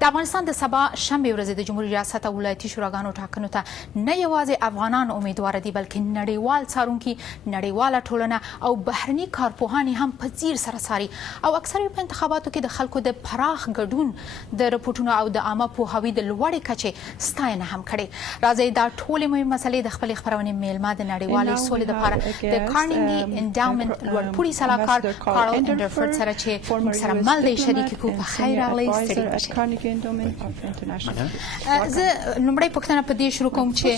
د افغانستان د سبا شنبې ورځې د جمهوریت ریاست او ولایتي شوراګانو ټاکنو ته نه یوازې افغانان امیدوار دي بلکې نړیوال څارونکي نړیواله ټولنه او بهرني کارپوهان هم په ځیر سره څاري او اکثره په انتخاباتو کې د خلکو د پراخ ګډون د رپورټونو او د عامه پوهاوي د لوړې کچې ستاینه هم کړې. راځئ دا ټولې مهمې مسلې د خپلې خپرونې میلمه د نړیوالې سولې لپاره د کارنیګي انډاومنټ لوړپوړي سلاکار کارل انډرفورد سره چې موږ سره مل دی شریک کړو. په خیر راغلی ستړي زه لومړی پوښتنه په دې شروع کوم چې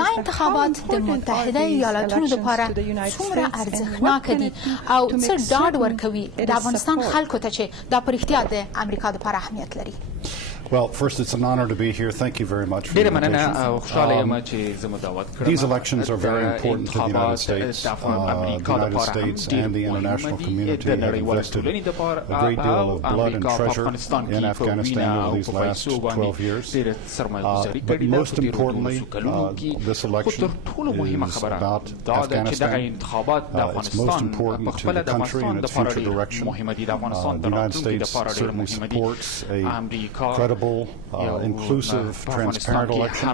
دا انتخابات د متحده ایالاتونو لپاره څومره ارزښتناکه دي او څه ډاډ ورکوي د افغانستان خلکو ته چې دا په رښتیا د امریکا لپاره اهمیت لري؟ Well, first, it's an honor to be here. Thank you very much for the invitation. These elections are very important to the United States. The United States and the international community have invested a great deal of blood and treasure in Afghanistan over these last 12 years. But most importantly, this election is about Afghanistan. It's most important to the country and its future direction. The United States certainly supports a credible, inclusive, transparent election.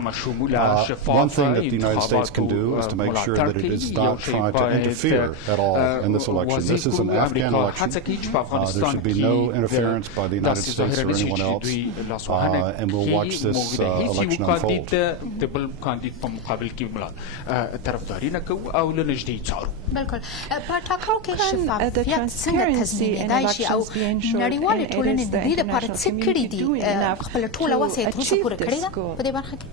One thing that the United States can do is to make sure that it does not try to interfere at all in this election. This is an Afghan election. There should be no interference by the United States or anyone else, and we'll watch this election unfold. بالکل په ټاکنو کې شفافیت څنګه تضمینېدای شي او نړیوالې ټولنې د دې لپاره څه کړي دي؟ خپل ټوله وسایل تر اوسه پوره کړې ده په دې برخه کې؟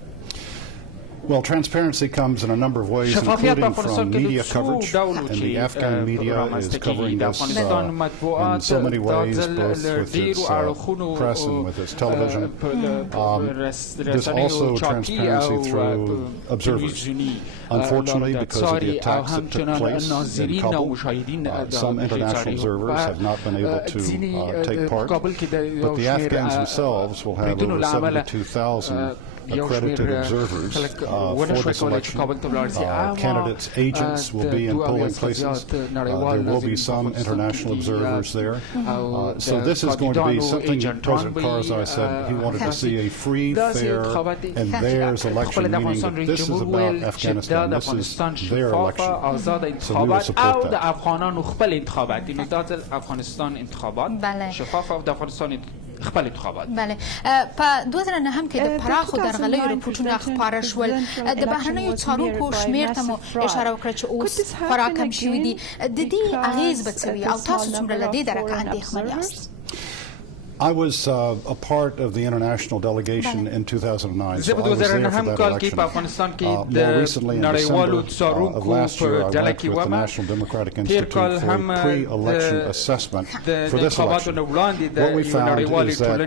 Well, transparency comes in a number of ways, including from media coverage, and the Afghan media is covering this in so many ways, both with its press and with its television. There's also transparency through observers. Unfortunately, because of the attacks that took place in Kabul, some international observers have not been able to take part, but the Afghans themselves will have over 72,000 accredited observers for this election. Candidates' agents will be in polling places. There will be some international observers there. So this is going to be something that President Karzai said he wanted to see a free, fair, and theirs election, meaning that this is about Afghanistan. This is their election. So we will support that. بله په 2009 کې د پراخو درغلیو رپورټونه خپاره شول. د بهرنیو څارونکو شمېر ته مو اشاره وکړه چې اوس خورا کم شوي دي. د دې اغیز به څه وي او تاسو څومره له دې درکه اندېښمن یاست؟ I was a part of the international delegation in 2009, so I was there for that election. More recently, in December of last year, I went with the National Democratic Institute for a pre-election assessment for this election. What we found is that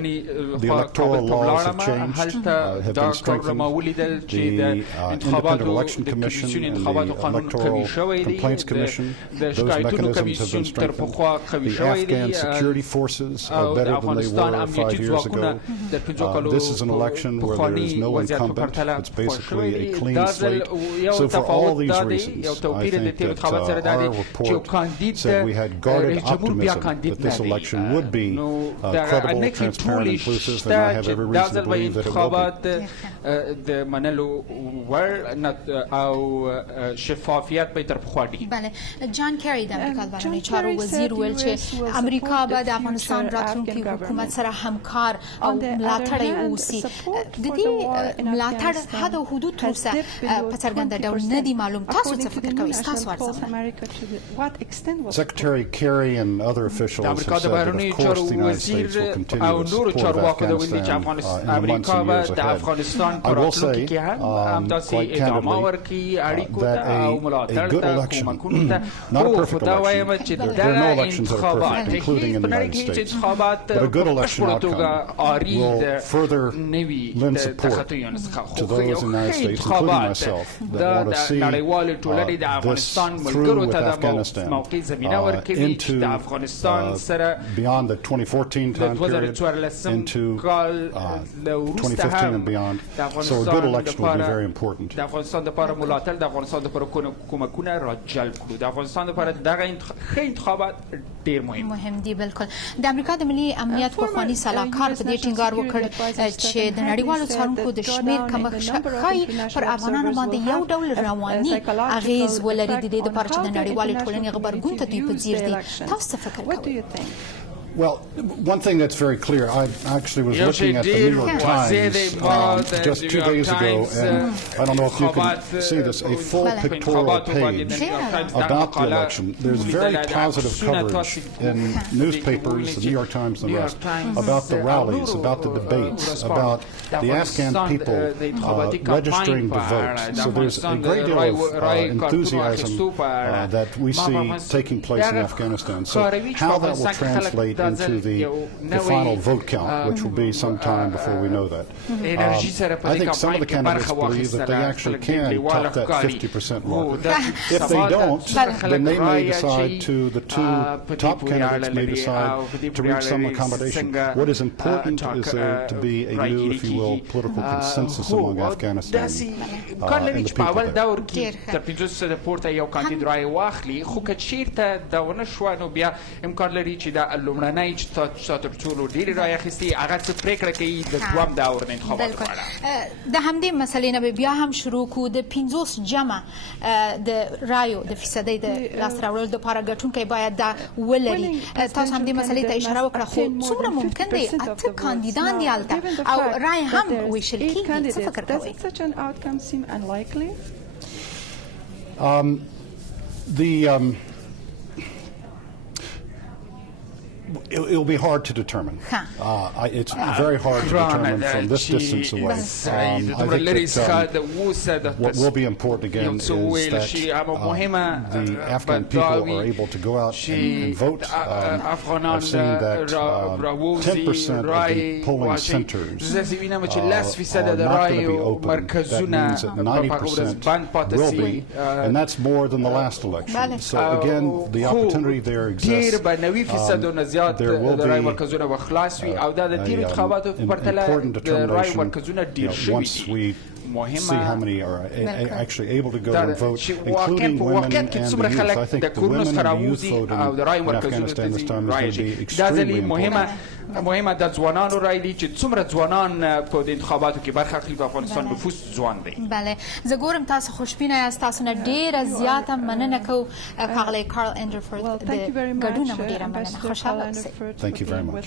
the electoral laws have changed, have been strengthened. The Independent Election Commission and the Electoral Complaints Commission, those mechanisms have been strengthened. The Afghan security forces are better than they were 5 years ago. This is an election where there is no incumbent. It's basically a clean slate. So for all these reasons, I think that our report said we had guarded optimism that this election would be credible, transparent, inclusive, and I have every reason to believe that it will be. بله جان کری د امریکا د بهرنیو چارو وزیر ویل چې امریکا به د افغانستان راتلونکي حکومت سره همکار او ملاتړی اوسي. د دې ملاتړ حد او حدود تر اوسه په څرګنده ډول نه دي معلوم. تاسو څه فکر کوئ؟ ستاسو ارزونه. Secretary Kerry and other officials have said that of course the United States will continue to support Afghanistan in the months and years ahead. I will say, quite candidly, that a good election, not a perfect election, there are no elections that are perfect, including in the United States, but a good election outcome will further lend support to those in the United States, including myself, that want to see this through with Afghanistan into beyond the 2014 time period, into 2015 and beyond. So a good election will be very important. مهم دي بالکل. د امریکا د ملي امنیت امنیت پخوانی سلاکار په دې ټینګار وکړ چې د نړیوالو څارونکو د شمیر کمښت ښایي پر افغانانو باندې یو ډول رواني اغیز ولري د دې لپاره چې د نړیوالې ټولنې غبرګون ته دوی په ځیر دي. تاسو څه فکر کوئ؟ Well, one thing that's very clear, I actually was looking at the New York Times just 2 days ago, and I don't know if you can see this, a full pictorial page about the election. There's very positive coverage in newspapers, the New York Times and the rest, about the rallies, about the debates, about the Afghan people registering to vote. So there's a great deal of enthusiasm that we see taking place in Afghanistan. So how that will translate into the final vote count, which will be sometime before we know that. I think some of the candidates believe that they actually can top that 50% mark. If they don't, then they may decide the two top candidates may decide to reach some accommodation. What is important is there to be a new, if you will, political consensus among Afghanistan and the people there. نه چې تاسو ټول ډیر رای اخیستي هغه څه پریکړه کوي د دوام دور نه انتخابات لپاره د همدې مسلې نه بیا هم شروع کو د 50 جمع د رایو د فیصدي د لاس راوړل د لپاره ګټونکي باید دا ولري. تاسو همدې مسلې ته اشاره وکړه خو څومره ممکن دی اته کاندیدان دی الته او رای هم ویشل کیږي. څه فکر کوئ؟ It'll be hard to determine. It's very hard to determine from this distance away. I think that what will be important again is that the Afghan people are able to go out and vote. I've seen that 10% of the polling centers are not going to be open. That means that 90% will be, and that's more than the last election. So again, the opportunity there exists. There will be important determination once we see how many are actually able to go and vote, including women and the youth. I think the women and the youth vote in Afghanistan this time is going to be extremely important. مهمه د ځوانانو رای دی چې څومره ځوانان په د انتخاباتو کې برخه اخلي. په افغانستان نفوس ځوان دی. بله زه ګورم تاسو خوشبینه یاست. تاسو نه ډیره زیاته مننه کوم ښاغلی کارل انډرفورت د ګډون مو ډیره مننه. خوشحاله اوسئ. Thank you very much.